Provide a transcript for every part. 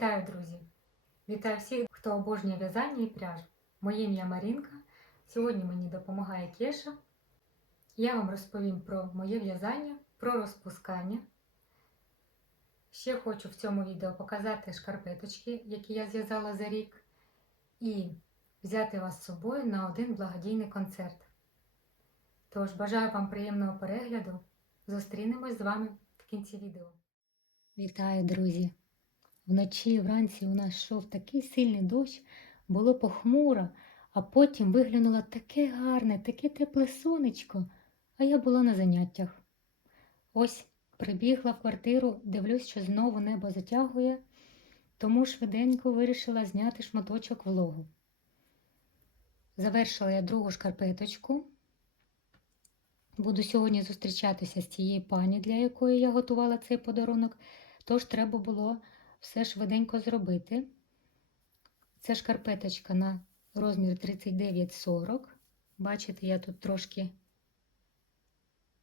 Вітаю, друзі! Вітаю всіх, хто обожнює в'язання і пряжу. Моє ім'я Марінка. Сьогодні мені допомагає Кеша. Я вам розповім про моє в'язання, про розпускання. Ще хочу в цьому відео показати шкарпеточки, які я зв'язала за рік, і взяти вас з собою на один благодійний концерт. Тож бажаю вам приємного перегляду. Зустрінемось з вами в кінці відео. Вітаю, друзі! Вночі і вранці у нас йшов такий сильний дощ, було похмуро, а потім виглянуло таке гарне, таке тепле сонечко, а я була на заняттях. Ось прибігла в квартиру, дивлюсь, що знову небо затягує, тому швиденько вирішила зняти шматочок влогу. Завершила я другу шкарпеточку. Буду сьогодні зустрічатися з цією пані, для якої я готувала цей подарунок, тож треба було все швиденько зробити. Це шкарпеточка на розмір 39-40. Бачите, я тут трошки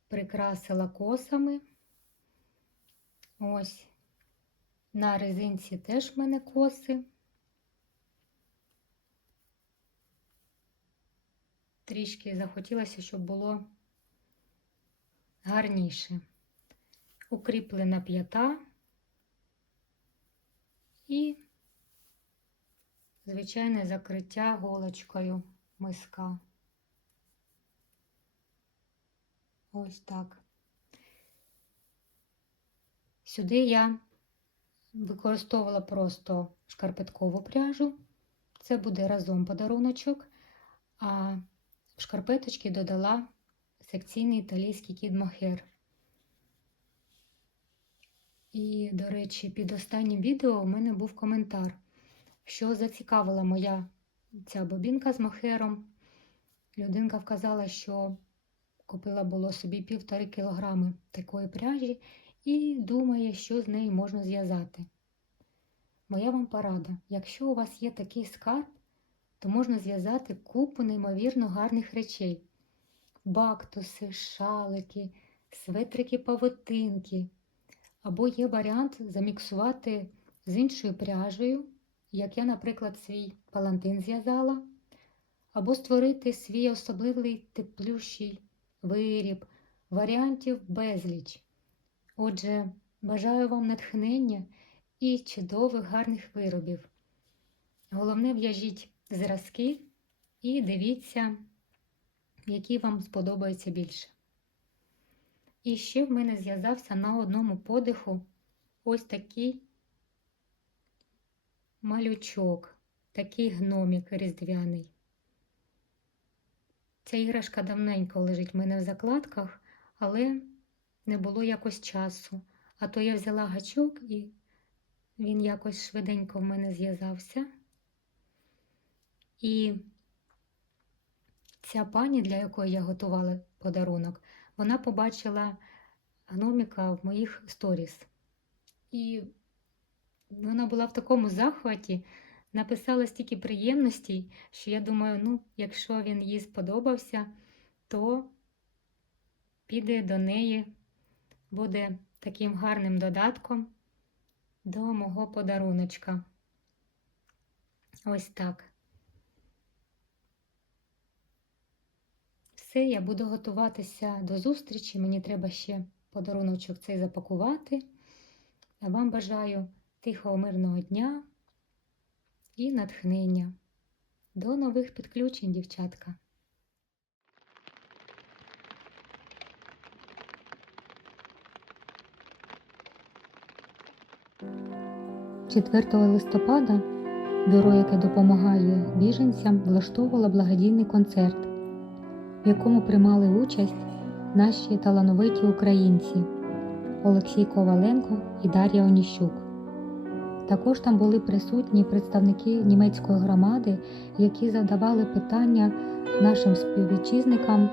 прикрасила косами. Ось на резинці теж в мене коси. Трішки захотілося, щоб було гарніше. Укріплена п'ята. І звичайне закриття голочкою миска. Ось так. Сюди я використовувала просто шкарпеткову пряжу. Це буде разом подаруночок, а в шкарпеточки додала секційний італійський кідмахер. І, до речі, під останнім відео у мене був коментар, що зацікавила моя ця бобінка з махером. Людинка вказала, що купила було собі півтори кілограми такої пряжі і думає, що з неї можна зв'язати. Моя вам порада: якщо у вас є такий скарб, то можна зв'язати купу неймовірно гарних речей: бактуси, шалики, светрики павутинки. Або є варіант заміксувати з іншою пряжею, як я, наприклад, свій палантин зв'язала, або створити свій особливий теплющий виріб, варіантів безліч. Отже, бажаю вам натхнення і чудових гарних виробів. Головне, в'яжіть зразки і дивіться, які вам сподобаються більше. І ще в мене зв'язався на одному подиху ось такий малючок, такий гномік різдвяний. Ця іграшка давненько лежить в мене в закладках, але не було якось часу. А то я взяла гачок і він якось швиденько в мене зв'язався. І ця пані, для якої я готувала подарунок, вона побачила гноміка в моїх сторіс. І вона була в такому захваті, написала стільки приємностей, що я думаю, ну, якщо він їй сподобався, то піде до неї, буде таким гарним додатком до мого подаруночка. Ось так. Все, я буду готуватися до зустрічі. Мені треба ще подаруночок цей запакувати. Вам бажаю тихого, мирного дня і натхнення. До нових підключень, дівчатка! Четвертого листопада бюро, яке допомагає біженцям, влаштовувало благодійний концерт в якому приймали участь наші талановиті українці Олексій Коваленко і Дар'я Оніщук. Також там були присутні представники німецької громади, які задавали питання нашим співвітчизникам,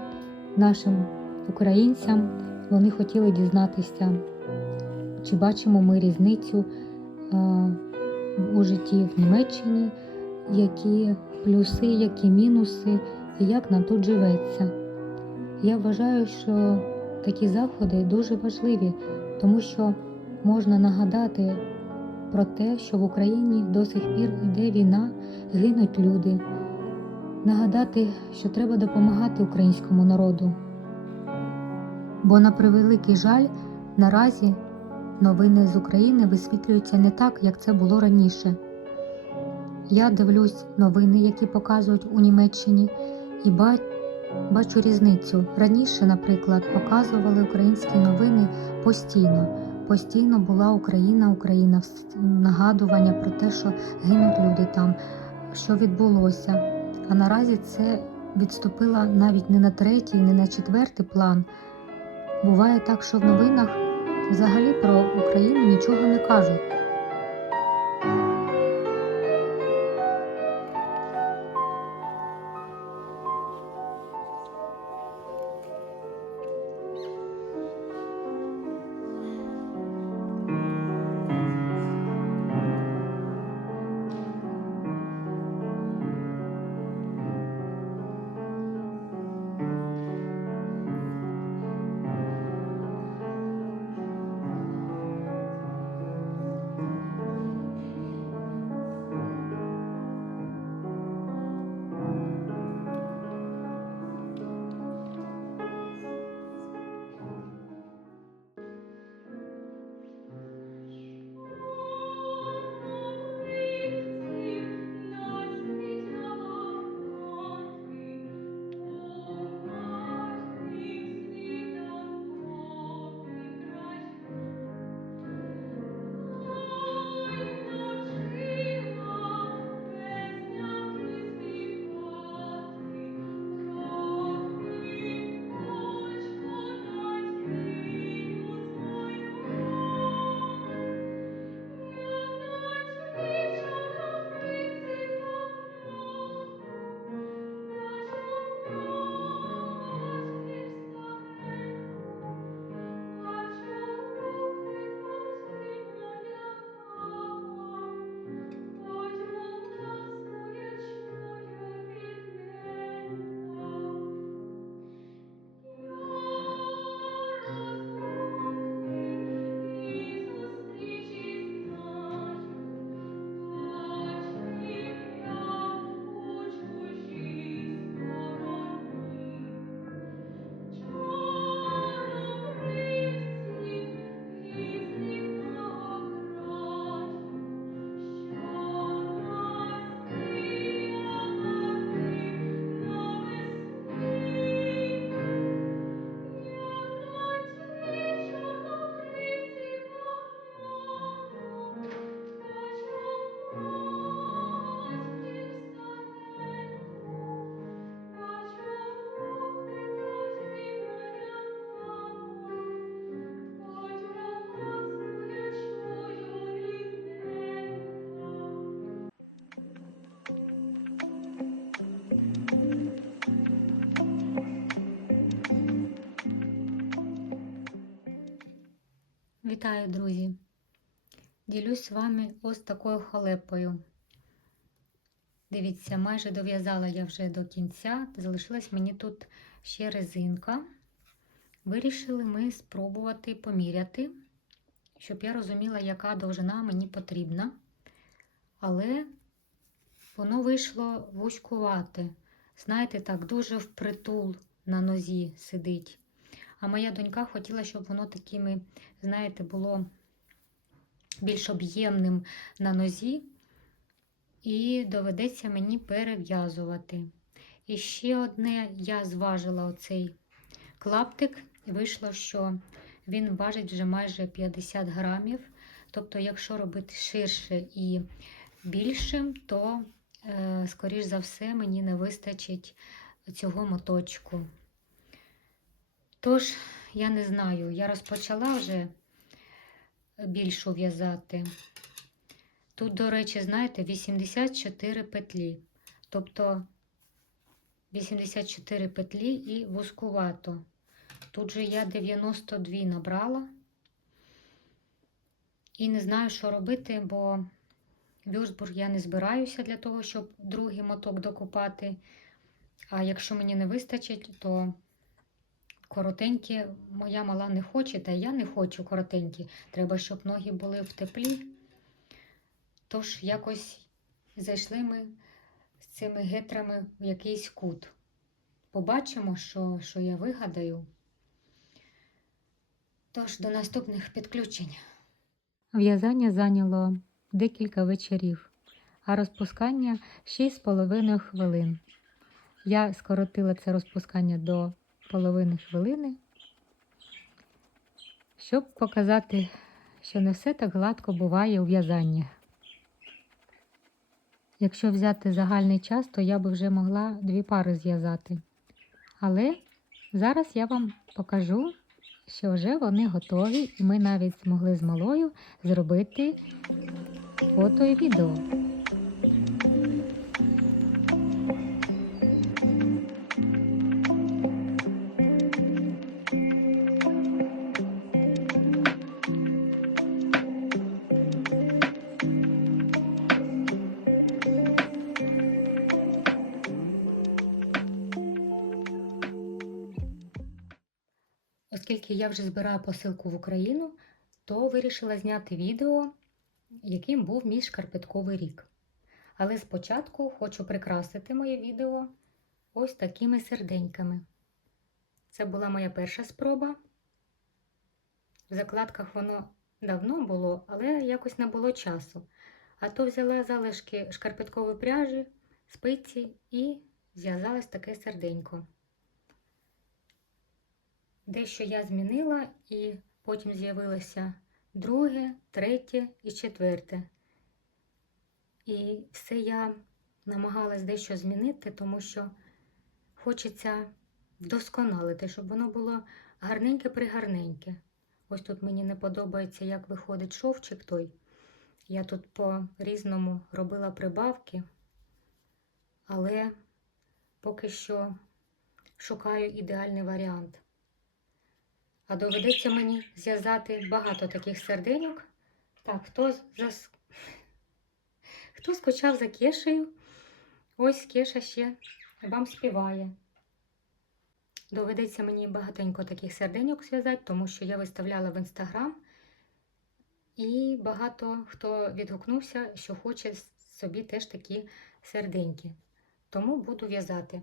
нашим українцям. Вони хотіли дізнатися, чи бачимо ми різницю у житті в Німеччині, які плюси, які мінуси і як нам тут живеться. Я вважаю, що такі заходи дуже важливі, тому що можна нагадати про те, що в Україні до сих пір йде війна, гинуть люди. Нагадати, що треба допомагати українському народу. Бо, на превеликий жаль, наразі новини з України висвітлюються не так, як це було раніше. Я дивлюсь новини, які показують у Німеччині, і бачу різницю. Раніше, наприклад, показували українські новини постійно. Постійно була Україна, Україна, нагадування про те, що гинуть люди там, що відбулося. А наразі це відступило навіть не на третій, не на четвертий план. Буває так, що в новинах взагалі про Україну нічого не кажуть. Вітаю, друзі! Ділюсь з вами ось такою халепою. Дивіться, майже дов'язала я вже до кінця. Залишилась мені тут ще резинка. Вирішили ми спробувати поміряти, щоб я розуміла, яка довжина мені потрібна. Але воно вийшло вузькувате. Знаєте, так, дуже впритул на нозі сидить. А моя донька хотіла, щоб воно такими, знаєте, було більш об'ємним на нозі, і доведеться мені перев'язувати. І ще одне, я зважила оцей клаптик, і вийшло, що він важить вже майже 50 грамів. Тобто, якщо робити ширше і більшим, то, е, скоріш за все, мені не вистачить цього моточку. Тож, я не знаю, я розпочала вже більшу в'язати. Тут, до речі, знаєте, 84 петлі. Тобто 84 петлі і вузкувато. Тут же я 92 набрала. І не знаю, що робити, бо Вюрсбург я не збираюся для того, щоб другий моток докупати. А якщо мені не вистачить, то коротенькі моя мала не хоче, та я не хочу коротенькі. Треба, щоб ноги були в теплі. Тож якось зайшли ми з цими гетрами в якийсь кут. Побачимо, що, що я вигадаю. Тож до наступних підключень. В'язання зайняло декілька вечорів, а розпускання 6,5 хвилин. Я скоротила це розпускання до половини хвилини, щоб показати, що не все так гладко буває у в'язанні. Якщо взяти загальний час, то я би вже могла дві пари зв'язати. Але зараз я вам покажу, що вже вони готові, і ми навіть змогли з малою зробити фото і відео. Я вже збираю посилку в Україну, то вирішила зняти відео, яким був мій шкарпетковий рік. Але спочатку хочу прикрасити моє відео ось такими серденьками. Це була моя перша спроба. В закладках воно давно було, але якось не було часу. А то взяла залишки шкарпеткової пряжі, спиці і зв'язалось таке серденько. Дещо я змінила, і потім з'явилося друге, третє і четверте. І все я намагалась дещо змінити, тому що хочеться вдосконалити, щоб воно було гарненьке-пригарненьке. Ось тут мені не подобається, як виходить шовчик той. Я тут по-різному робила прибавки, але поки що шукаю ідеальний варіант. А доведеться мені зв'язати багато таких серденьок. Так, хто зас... хто скучав за кешею, ось кеша ще вам співає. Доведеться мені багатенько таких серденьок зв'язати, тому що я виставляла в інстаграм, і багато хто відгукнувся, що хоче собі теж такі серденьки. Тому буду в'язати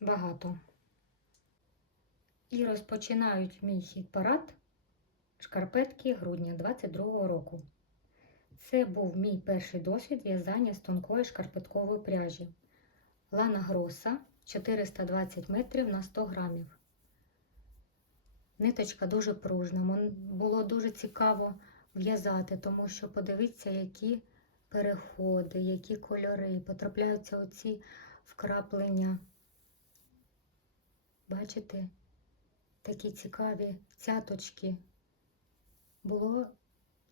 багато. І розпочинають мій хід парад шкарпетки грудня 22-го року. Це був мій перший досвід в'язання з тонкої шкарпеткової пряжі. Лана Гроса 420 метрів на 100 грамів. Ниточка дуже пружна. Було дуже цікаво в'язати, тому що подивіться, які переходи, які кольори, потрапляються оці вкраплення. Бачите? Такі цікаві цяточки. Було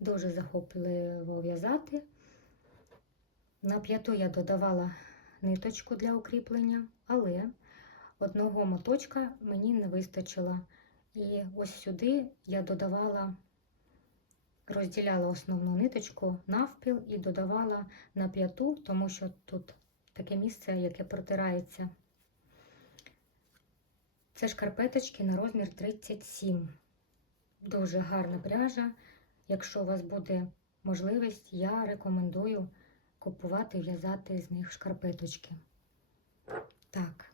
дуже захопливо в'язати. На п'яту я додавала ниточку для укріплення, але одного моточка мені не вистачило. І ось сюди я додавала, розділяла основну ниточку навпіл і додавала на п'яту, тому що тут таке місце, яке протирається. Це шкарпеточки на розмір 37. Дуже гарна пряжа. Якщо у вас буде можливість, я рекомендую купувати і в'язати з них шкарпеточки. Так.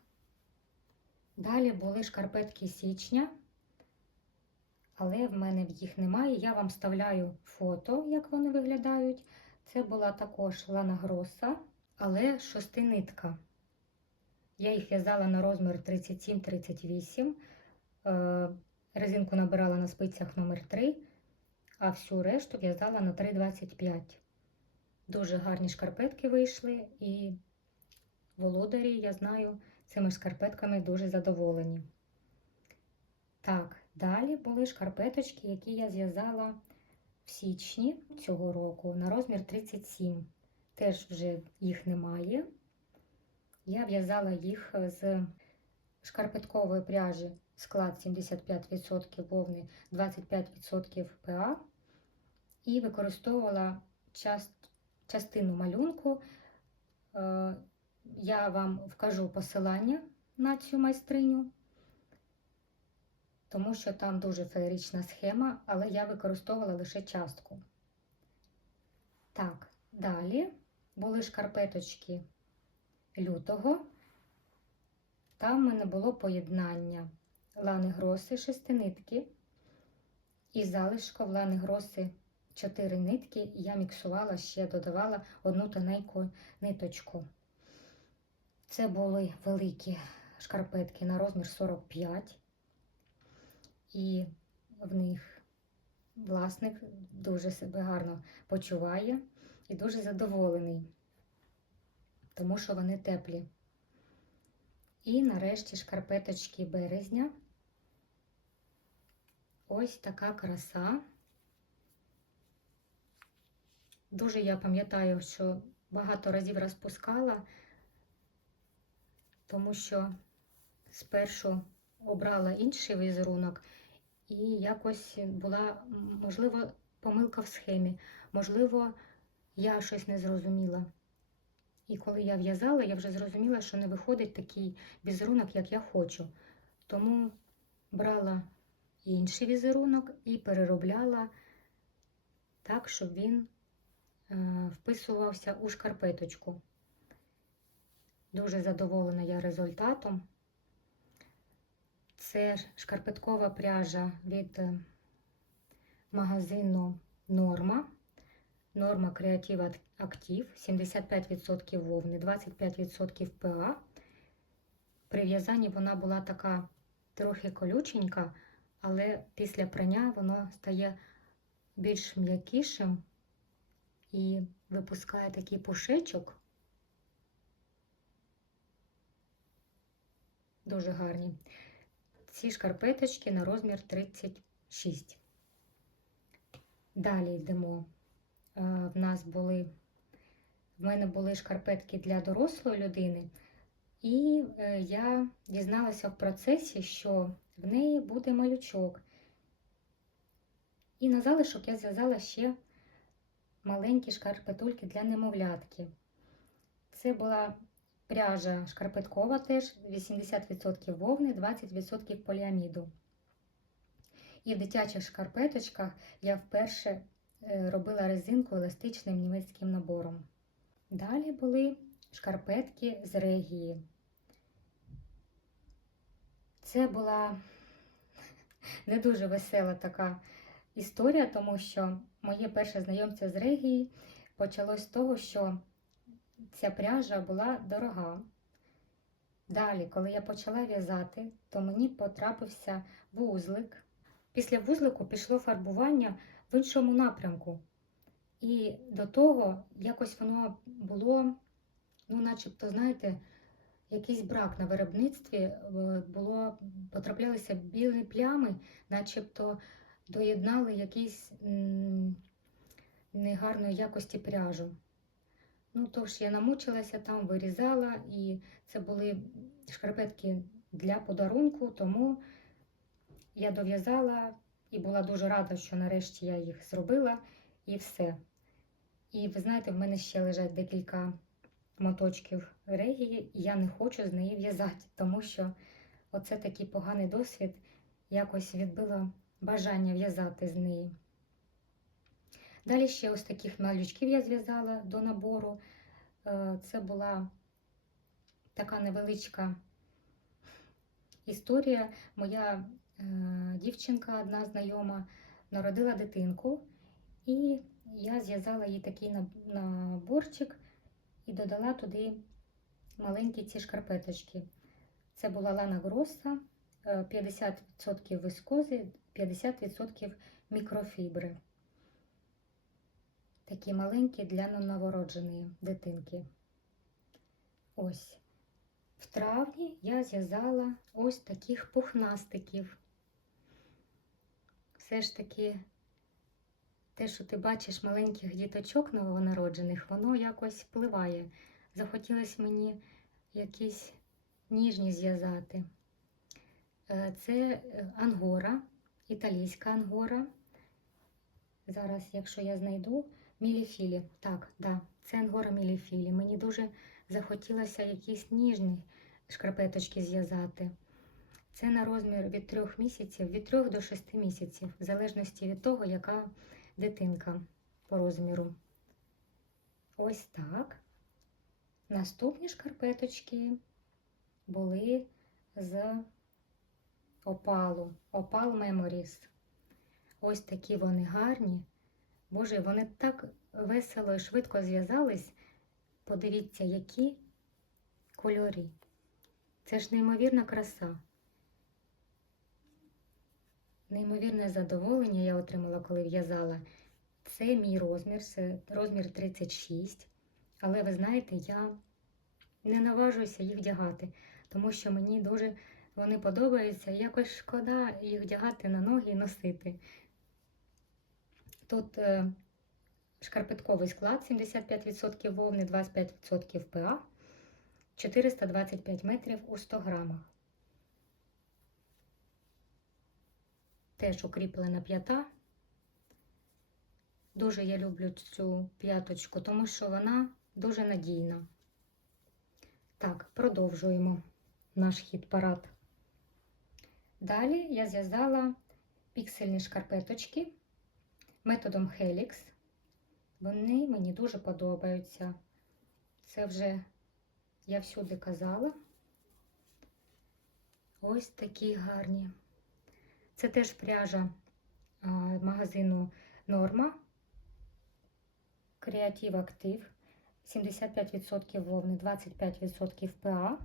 Далі були шкарпетки січня, але в мене їх немає. Я вам вставляю фото, як вони виглядають. Це була також Лана Гроса, але шостинитка. Я їх в'язала на розмір 37-38. Е, резинку набирала на спицях номер 3 а всю решту в'язала на 3,25. Дуже гарні шкарпетки вийшли, і володарі, я знаю, цими шкарпетками дуже задоволені. Так, далі були шкарпеточки, які я зв'язала в січні цього року на розмір 37. Теж вже їх немає. Я в'язала їх з шкарпеткової пряжі склад 75% вовни, 25% ПА і використовувала част, частину малюнку. Е, я вам вкажу посилання на цю майстриню, тому що там дуже феєрична схема, але я використовувала лише частку. Так, далі були шкарпеточки лютого. Там в мене було поєднання лани гроси шестинитки і залишком лани гроси 4 нитки. Я міксувала ще, додавала одну тоненьку ниточку. Це були великі шкарпетки на розмір 45. І в них власник дуже себе гарно почуває і дуже задоволений, тому що вони теплі. І нарешті шкарпеточки березня. Ось така краса. Дуже я пам'ятаю, що багато разів розпускала, тому що спершу обрала інший візерунок, і якось була, можливо, помилка в схемі. Можливо, я щось не зрозуміла. І коли я в'язала, я вже зрозуміла, що не виходить такий візерунок, як я хочу. Тому брала інший візерунок і переробляла так, щоб він е, вписувався у шкарпеточку. Дуже задоволена я результатом. Це шкарпеткова пряжа від е, магазину Норма. Норма Креатив Актив, 75% вовни, 25% ПА. При в'язанні вона була така трохи колюченька, але після прання воно стає більш м'якішим і випускає такий пушечок. Дуже гарні. Ці шкарпеточки на розмір 36. Далі йдемо. Е, В нас були, в мене були шкарпетки для дорослої людини, і е, я дізналася в процесі, що в неї буде малючок. І на залишок я зв'язала ще маленькі шкарпетульки для немовлятки. Це була пряжа шкарпеткова теж, 80% вовни, 20% поліаміду. І в дитячих шкарпеточках я вперше е, робила резинку еластичним німецьким набором. Далі були шкарпетки з регії. Це була не дуже весела така історія, тому що моє перше знайомство з регії почалось з того, що ця пряжа була дорога. Далі, коли я почала в'язати, то мені потрапився вузлик. Після вузлику пішло фарбування в іншому напрямку. І до того якось воно було, ну, начебто, знаєте, якийсь брак на виробництві, е, було, потраплялися білі плями, начебто доєднали якісь негарної якості пряжу. Ну, тож я намучилася там, вирізала, і це були шкарпетки для подарунку, тому я дов'язала і була дуже рада, що нарешті я їх зробила і все. І ви знаєте, в мене ще лежать декілька моточків регії, і я не хочу з неї в'язати, тому що оце такий поганий досвід якось відбило бажання в'язати з неї. Далі ще ось таких малючків я зв'язала до набору. Е, Це була така невеличка історія. Моя е, дівчинка, одна знайома, народила дитинку, і я зв'язала їй такий наборчик і додала туди маленькі ці шкарпеточки. Це була Лана Гроса, 50% вискози, 50% мікрофібри. Такі маленькі для новородженої дитинки. Ось. В травні я зв'язала ось таких пухнастиків. Все ж таки, те, що ти бачиш маленьких діточок новонароджених, воно якось впливає. Захотілося мені якісь ніжні зв'язати. Е, Це ангора, італійська ангора. Зараз, якщо я знайду, міліфілі. Так, да, це ангора міліфілі. Мені дуже захотілося якісь ніжні шкарпеточки зв'язати. Це на розмір від 3 місяців, від 3 до 6 місяців, в залежності від того, яка дитинка по розміру. Ось так. Наступні шкарпеточки були з опалу, опал Memories. Ось такі вони гарні. Боже, вони так весело і швидко зв'язались. Подивіться, які кольори. Це ж неймовірна краса. Неймовірне задоволення я отримала, коли в'язала. Це мій розмір, це розмір 36. Але ви знаєте, я не наважуюся їх вдягати, тому що мені дуже вони подобаються. Якось шкода їх вдягати на ноги і носити. Тут е, шкарпетковий склад 75% вовни, 25% ПА, 425 метрів у 100 грамах. Теж укріплена п'ята. Дуже я люблю цю п'яточку, тому що вона дуже надійна. Так, продовжуємо наш хід парад. Далі я зв'язала піксельні шкарпеточки методом Helix. Вони мені дуже подобаються. Це вже я всюди казала. Ось такі гарні. Це теж пряжа магазину Норма. Креатив Актив. 75% вовни, 25% ПА.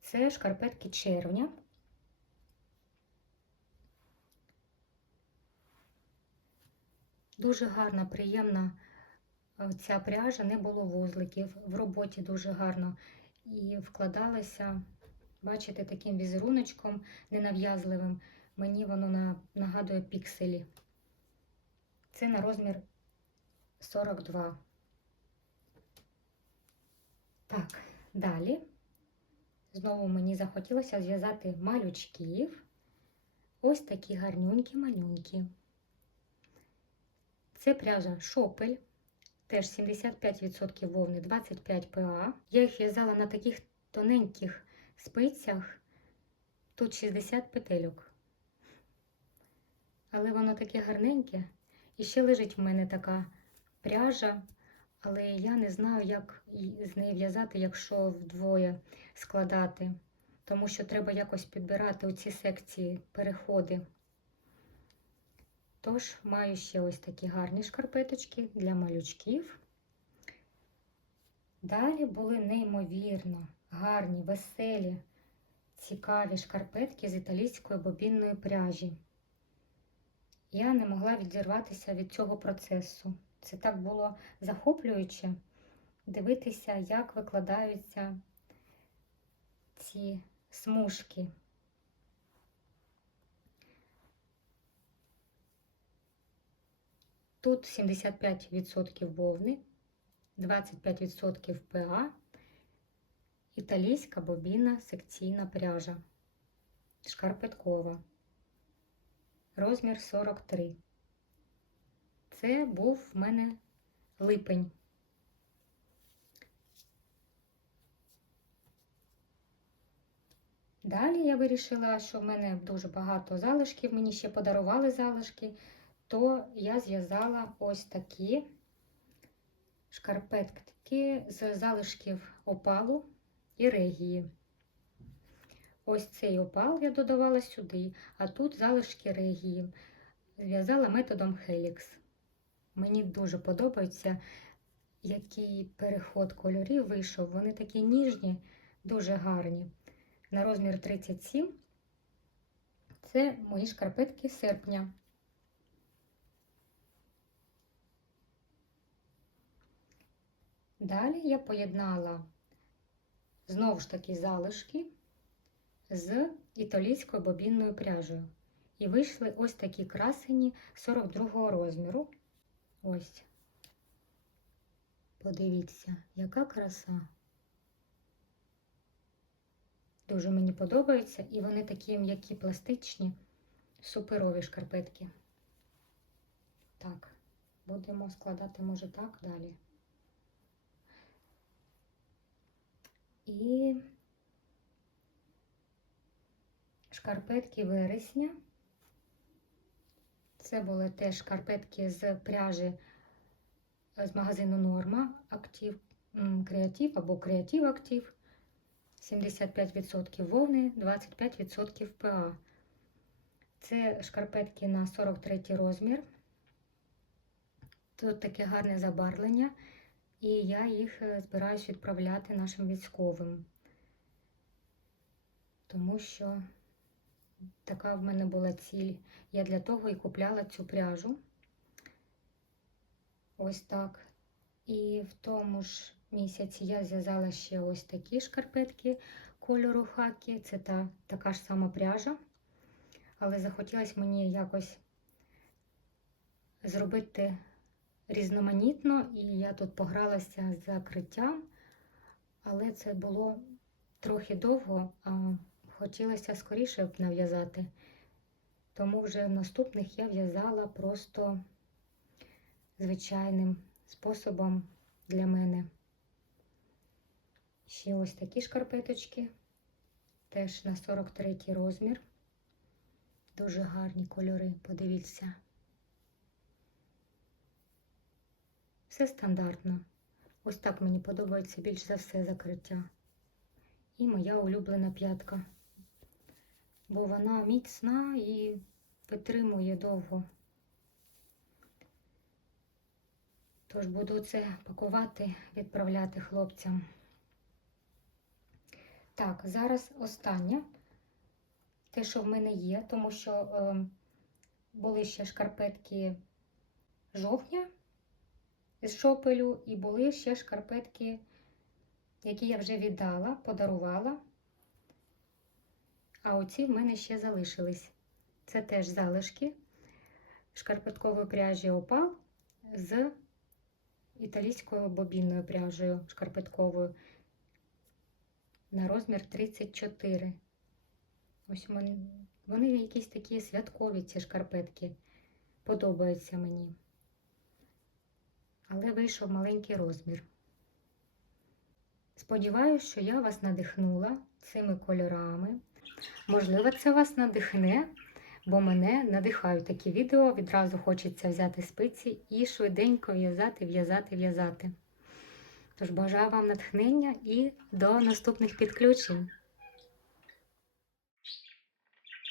Це шкарпетки червня. Дуже гарна, приємна е, ця пряжа, не було вузликів. В роботі дуже гарно і вкладалася, бачите, таким візеруночком ненав'язливим. Мені воно нагадує пікселі. Це на розмір 42. Так, далі. Знову мені захотілося зв'язати малючків. Ось такі гарнюнькі-малюнькі. Це пряжа шопель, теж 75% вовни, 25 ПА. Я їх в'язала на таких тоненьких спицях, тут 60 петельок. Але воно таке гарненьке. І ще лежить в мене така пряжа, але я не знаю, як з неї в'язати, якщо вдвоє складати, тому що треба якось підбирати оці секції, переходи. Тож, маю ще ось такі гарні шкарпеточки для малючків. Далі були неймовірно гарні, веселі, цікаві шкарпетки з італійської бобінної пряжі. Я не могла відірватися від цього процесу. Це так було захоплююче дивитися, як викладаються ці смужки. Тут 75% вовни, 25% ПА, італійська бобінна секційна пряжа, шкарпеткова, розмір 43. Це був в мене липень. Далі я вирішила, що в мене дуже багато залишків, мені ще подарували залишки то я зв'язала ось такі шкарпетки з залишків опалу і регії. Ось цей опал я додавала сюди, а тут залишки регії. Зв'язала методом Helix. Мені дуже подобається, який переход кольорів вийшов. Вони такі ніжні, дуже гарні. На розмір 37 це мої шкарпетки серпня. Далі я поєднала знову ж таки залишки з італійською бобінною пряжею. І вийшли ось такі красені 42 розміру. Ось. Подивіться, яка краса. Дуже мені подобаються, і вони такі м'які пластичні, суперові шкарпетки. Так, будемо складати, може, так далі. і шкарпетки вересня. Це були теж шкарпетки з пряжі е, з магазину Норма Актив Креатив або Креатив Актив. 75% вовни, 25% ПА. Це шкарпетки на 43 розмір. Тут таке гарне забарвлення, і я їх е, збираюсь відправляти нашим військовим. Тому що така в мене була ціль. Я для того і купляла цю пряжу. Ось так. І в тому ж місяці я зв'язала ще ось такі шкарпетки кольору хакі. Це та, така ж сама пряжа. Але захотілося мені якось зробити різноманітно, і я тут погралася з закриттям, але це було трохи довго, а хотілося скоріше б нав'язати. Тому вже в наступних я в'язала просто звичайним способом для мене. Ще ось такі шкарпеточки, теж на 43 розмір. Дуже гарні кольори, подивіться. Все стандартно. Ось так мені подобається більш за все закриття. І моя улюблена п'ятка. Бо вона міцна і витримує довго. Тож буду це пакувати, відправляти хлопцям. Так, зараз останнє. Те, що в мене є, тому що е, були ще шкарпетки жовтня з шопелю, і були ще шкарпетки, які я вже віддала, подарувала. А оці в мене ще залишились. Це теж залишки шкарпеткової пряжі опал з італійською бобінною пряжею шкарпетковою на розмір 34. Ось вони, вони якісь такі святкові, ці шкарпетки. Подобаються мені. Але вийшов маленький розмір. Сподіваюсь, що я вас надихнула цими кольорами. Можливо, це вас надихне, бо мене надихають такі відео. Відразу хочеться взяти спиці і швиденько в'язати, в'язати, в'язати. Тож бажаю вам натхнення і до наступних підключень.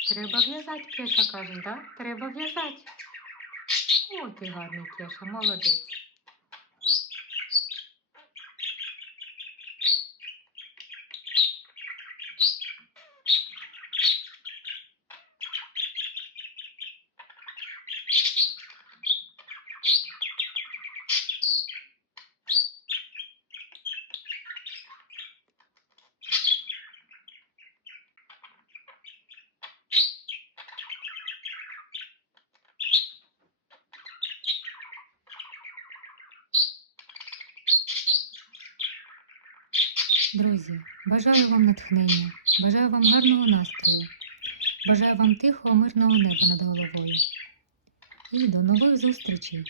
Треба в'язати, Кеша каже, так? Треба в'язати. О, ти гарний Кеша, молодець. Тихого, мирного неба над головою. І до нових зустрічей!